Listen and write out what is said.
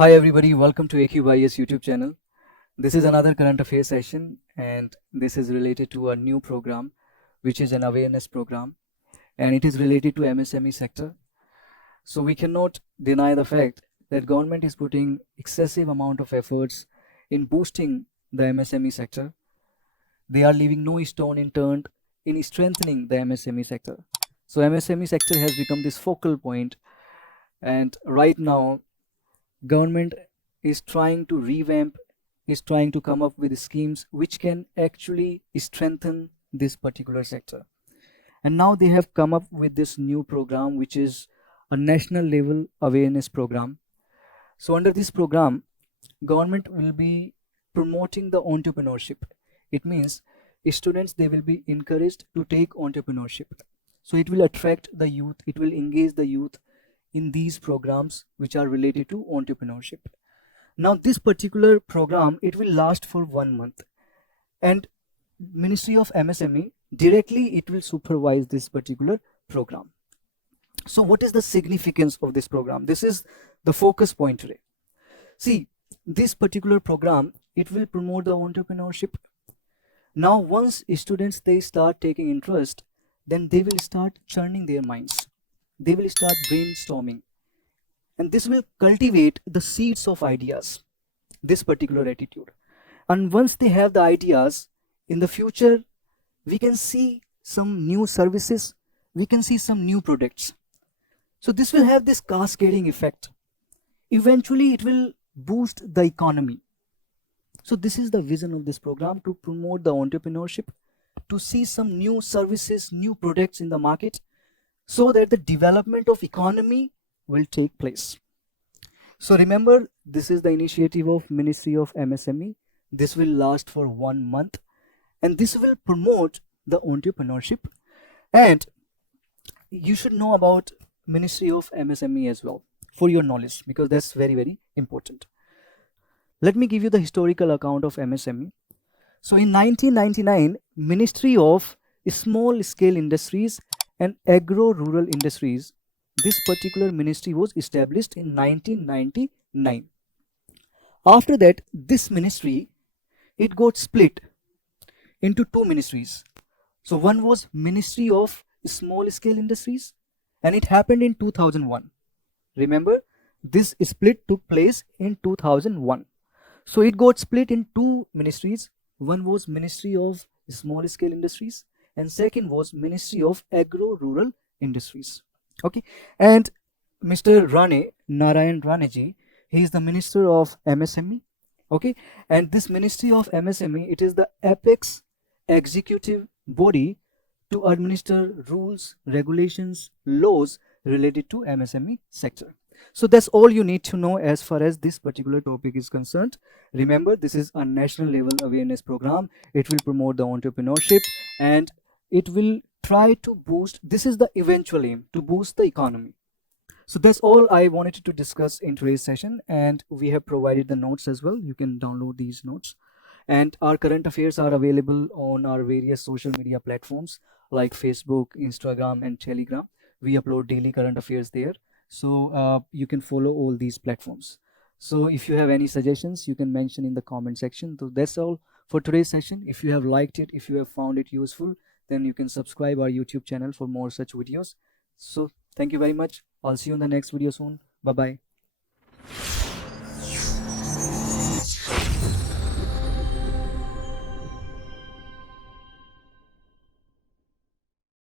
Hi everybody, welcome to AQYS YouTube channel. This is another current affairs session and this is related to a new program which is an awareness program and it is related to MSME sector. So we cannot deny the fact that government is putting excessive amount of efforts in boosting the MSME sector. They are leaving no stone unturned in strengthening the MSME sector. So MSME sector has become this focal point and right now government is trying to revamp, is trying to come up with schemes which can actually strengthen this particular sector. And now they have come up with this new program which is a national level awareness program. So under this program, government will be promoting the entrepreneurship. It means students, they will be encouraged to take entrepreneurship. So it will attract the youth, it will engage the youth in these programs which are related to entrepreneurship. Now this particular program, it will last for 1 month and Ministry of MSME directly it will supervise this particular program. So what is the significance of this program? This is the focus point today. See, this particular program, it will promote the entrepreneurship. Now once students they start taking interest, then they will start churning their minds, they will start brainstorming, and this will cultivate the seeds of ideas, this particular attitude. And once they have the ideas, in the future we can see some new services, we can see some new products. So this will have this cascading effect. Eventually it will boost the economy. So this is the vision of this program, to promote the entrepreneurship, to see some new services, new products in the market, so that the development of economy will take place. So remember, this is the initiative of Ministry of MSME. This will last for 1 month and this will promote the entrepreneurship. And you should know about Ministry of MSME as well, for your knowledge, because that's very, very important. Let me give you the historical account of MSME. So in 1999, Ministry of Small Scale Industries and Agro-Rural Industries, this particular ministry was established in 1999. After that, this ministry, it got split into two ministries. So one was Ministry of Small Scale Industries and it happened in 2001. Remember, this split took place in 2001. So it got split in two ministries. One was Ministry of Small Scale Industries and second was Ministry of Agro-Rural Industries. Okay, and Mr. Narayan Raneji, he is the Minister of MSME. Okay, and this Ministry of MSME, it is the apex executive body to administer rules, regulations, laws related to MSME sector. So that's all you need to know as far as this particular topic is concerned. Remember, this is a national level awareness program. It will promote the entrepreneurship and it will try to boost, this is the eventual aim, to boost the economy. So that's all I wanted to discuss in today's session, and we have provided the notes as well. You can download these notes, and our current affairs are available on our various social media platforms like Facebook, Instagram and Telegram. We upload daily current affairs there, so you can follow all these platforms. So if you have any suggestions, you can mention in the comment section. So that's all for today's session. If you have liked it, if you have found it useful, then you can subscribe our YouTube channel for more such videos. So thank you very much. I'll see you in the next video soon. Bye bye.